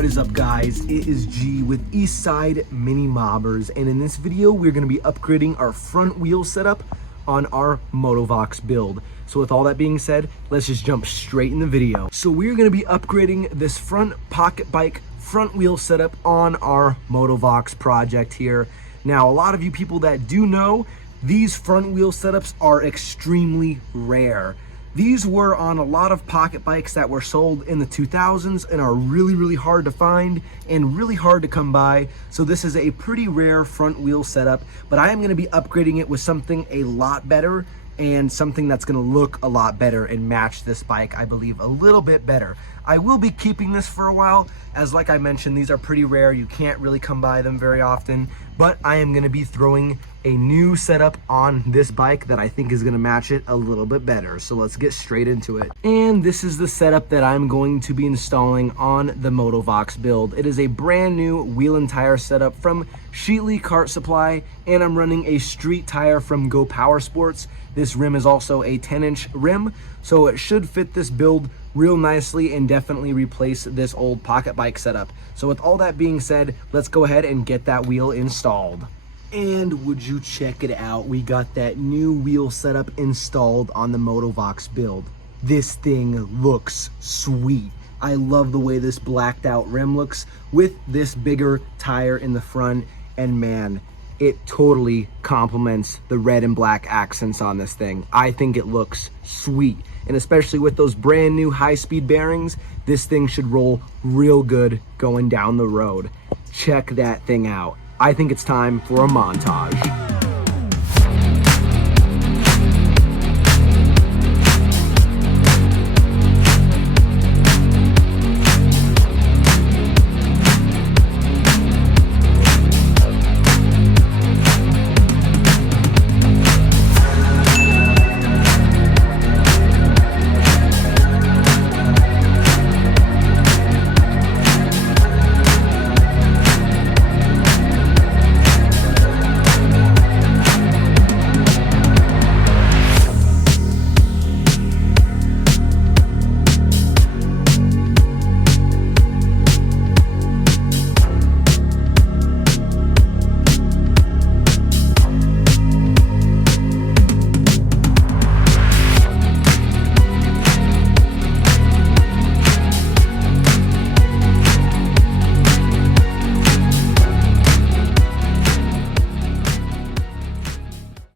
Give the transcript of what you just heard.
What is up, guys? It is G with EastSideMiniMobberz, and in this video we're going to be upgrading our front wheel setup on our Motovox build. So with all that being said, let's just jump straight in the video. So we're going to be upgrading this front pocket bike front wheel setup on our Motovox project here. Now, a lot of you people that do know, these front wheel setups are extremely rare. These were on a lot of pocket bikes that were sold in the 2000s and are really hard to find and really hard to come by. So this is a pretty rare front wheel setup, but I am going to be upgrading it with something a lot better and something that's going to look a lot better and match this bike, I believe, a little bit better. I will be keeping this for a while, as like I mentioned, these are pretty rare. You can't really come by them very often, but I am going to be throwing a new setup on this bike that I think is going to match it a little bit better. So let's get straight into it. And this is the setup that I'm going to be installing on the Motovox build. It is a brand new wheel and tire setup from Sheetley Kart Supply, and I'm running a street tire from Go Power Sports. This rim is also a 10-inch rim, so it should fit this build real nicely and definitely replace this old pocket bike setup. So with all that being said, let's go ahead and get that wheel installed. And would you check it out, we got that new wheel setup installed on the Motovox build. This thing looks sweet. I love the way this blacked out rim looks with this bigger tire in the front, and man, it totally complements the red and black accents on this thing. I think it looks sweet, and especially with those brand new high-speed bearings, this thing should roll real good going down the road. Check that thing out. I think it's time for a montage.